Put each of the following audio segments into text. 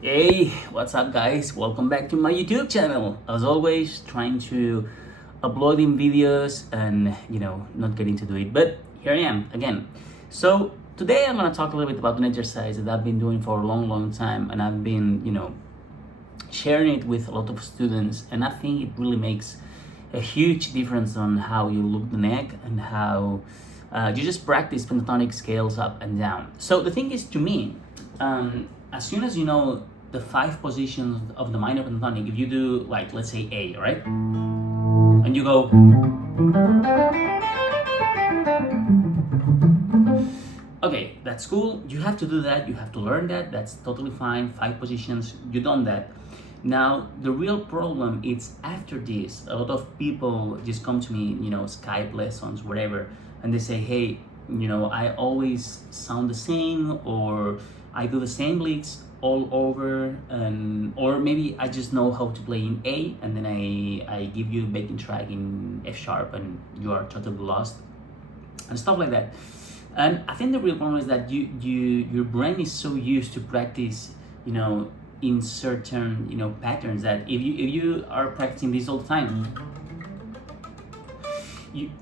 Hey, what's up guys? Welcome back to my YouTube channel. As always, trying to uploading videos and not getting to do it, but here I am again. So today I'm gonna talk a little bit about an exercise that I've been doing for a long time, and I've been sharing it with a lot of students, and I think it really makes a huge difference on how you look the neck and how you just practice pentatonic scales up and down. So the thing is, to me, as soon as you know the 5 positions of the minor pentatonic, if you do, like, let's say A, right? And you go, okay, that's cool. You have to do that. You have to learn that. That's totally fine. 5 positions, you done that. Now, the real problem is after this, a lot of people just come to me, Skype lessons, whatever, and they say, hey, I always sound the same, or I do the same licks all over, and or maybe I just know how to play in A, and then I give you a backing track in F sharp, and you are totally lost, and stuff like that. And I think the real problem is that your brain is so used to practice, in certain patterns, that if you are practicing this all the time,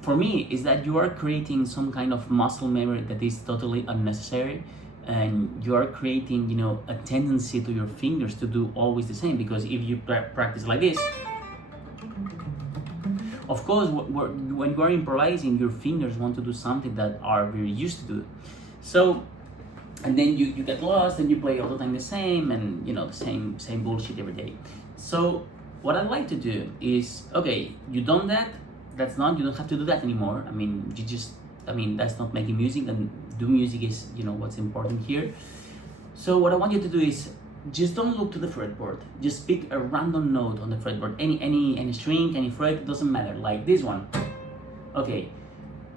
for me, is that you are creating some kind of muscle memory that is totally unnecessary, and you are creating a tendency to your fingers to do always the same, because if you practice like this, of course, when you are improvising, your fingers want to do something that are very used to do. So, and then you get lost and you play all the time the same, and the same bullshit every day. So what I like to do is, okay, you done that, that's not, you don't have to do that anymore. That's not making music, and do music is what's important here. So what I want you to do is, just don't look to the fretboard. Just pick a random note on the fretboard, any string, any fret, doesn't matter, like this one. Okay,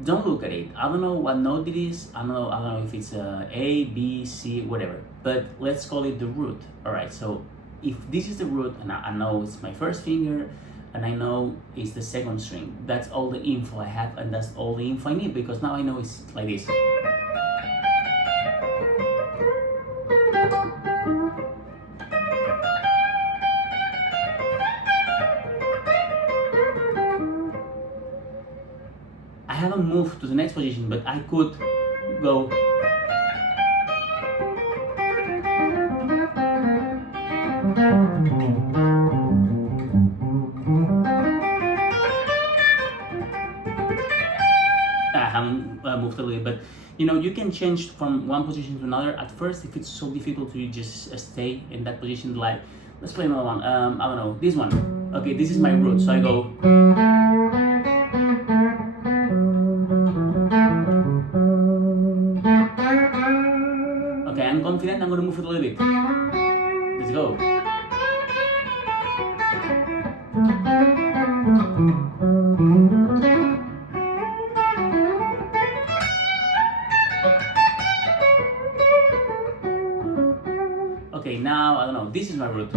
don't look at it. I don't know what note it is. I don't know if it's A, B, C, whatever. But let's call it the root. All right. So if this is the root, and I know it's my first finger, and I know it's the second string, that's all the info I have, and that's all the info I need, because now I know it's like this. I haven't moved to the next position, but I could go. I haven't moved a little, but you can change from one position to another. At first, if it's so difficult to just stay in that position, like, let's play another one. I don't know, this one. Okay, this is my root, so I go. Okay, I'm confident. I'm gonna move it a little bit. Let's go. Okay, now, I don't know, this is my root.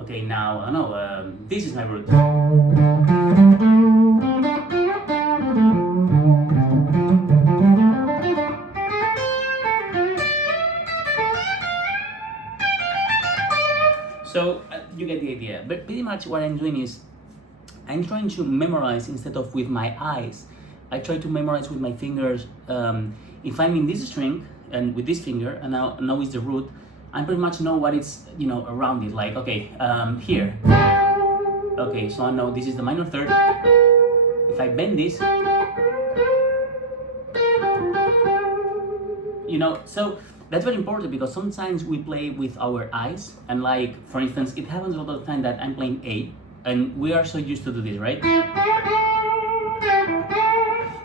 Okay, now, I don't know, this is my root. So you get the idea. But pretty much what I'm doing is, I'm trying to memorize instead of with my eyes. I try to memorize with my fingers. If I'm in this string and with this finger, and now it's the root, I pretty much know what it's around it. Like, okay, here. Okay, so I know this is the minor third. If I bend this, so that's very important, because sometimes we play with our eyes, and, like, for instance, it happens a lot of the time that I'm playing A, and we are so used to do this, right?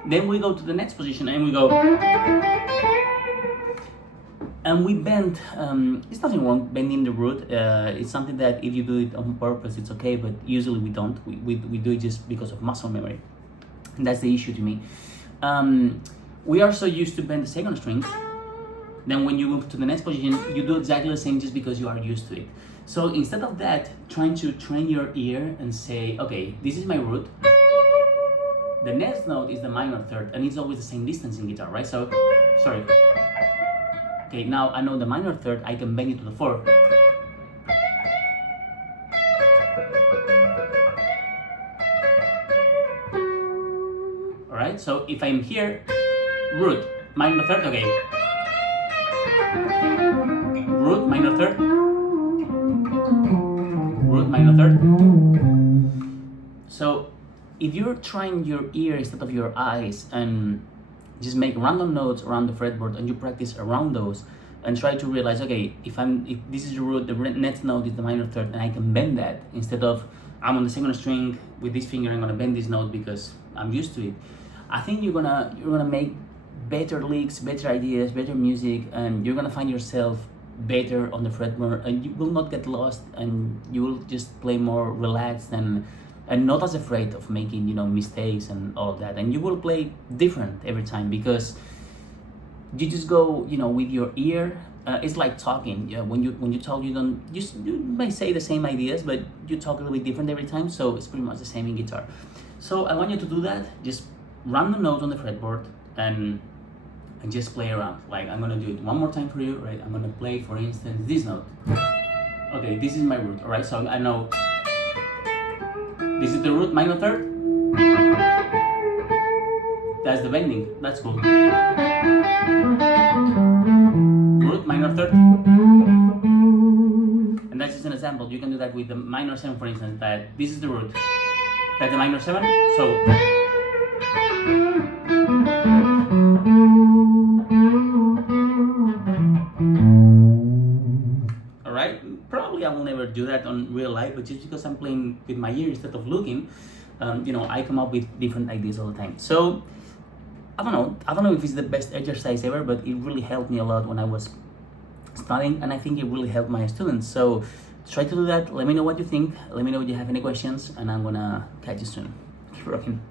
Then we go to the next position and we go, and we bend. It's nothing wrong bending the root. It's something that if you do it on purpose, it's okay, but usually we don't. We do it just because of muscle memory, and that's the issue to me. We are so used to bend the second string Then when you move to the next position, you do exactly the same just because you are used to it. So instead of that, trying to train your ear and say, okay, this is my root. The next note is the minor third, and it's always the same distance in guitar, right? So, sorry. Okay, now I know the minor third, I can bend it to the fourth. Alright, so if I'm here, root, minor third, okay. Root, minor third. Root, minor third. So if you're trying your ear instead of your eyes and just make random notes around the fretboard and you practice around those and try to realize, okay, if this is the root, the next note is the minor third, and I can bend that instead of I'm on the second string with this finger, I'm gonna bend this note because I'm used to it. I think you're gonna make better licks, better ideas, better music, and you're gonna find yourself better on the fretboard, and you will not get lost, and you will just play more relaxed and not as afraid of making, you know, mistakes and all of that. And you will play different every time because you just go, you know, with your ear. It's like talking. Yeah, when you talk, you may say the same ideas, but you talk a little bit different every time. So it's pretty much the same in guitar. So I want you to do that. Just run the notes on the fretboard and just play around. Like I'm gonna do it one more time for you, right? I'm gonna play, for instance, this note. Okay, this is my root, all right? So I know this is the root, minor third. That's the bending. That's cool. Root, minor third. And that's just an example. You can do that with the minor 7, for instance. That this is the root. That's the minor 7. So. Alright? Probably I will never do that on real life, but just because I'm playing with my ear instead of looking, you know, I come up with different ideas all the time. So I don't know if it's the best exercise ever, but it really helped me a lot when I was studying, and I think it really helped my students. So try to do that. Let me know what you think. Let me know if you have any questions, and I'm gonna catch you soon. Keep rocking.